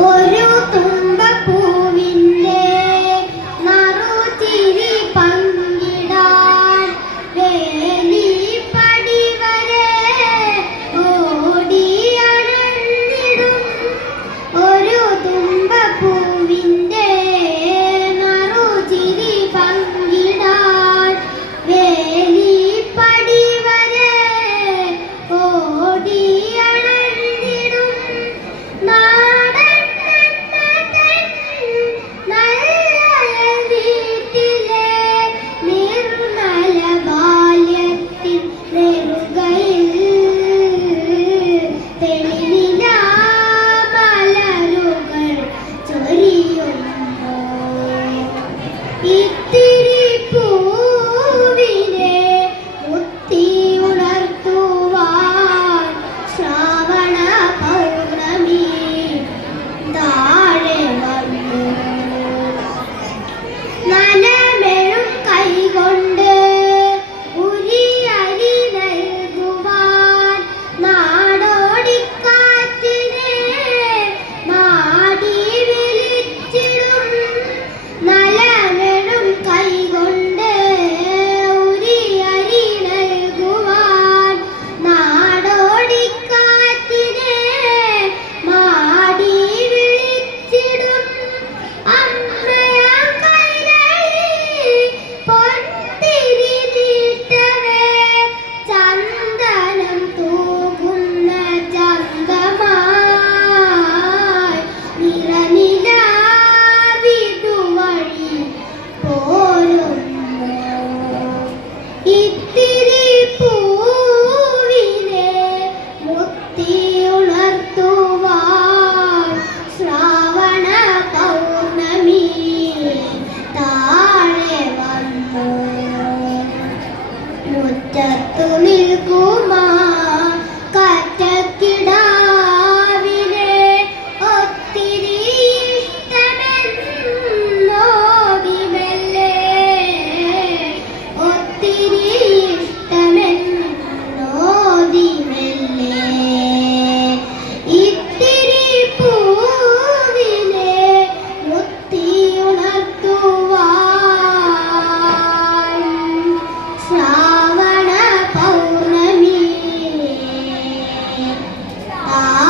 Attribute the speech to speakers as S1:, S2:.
S1: Ой, ইতি あ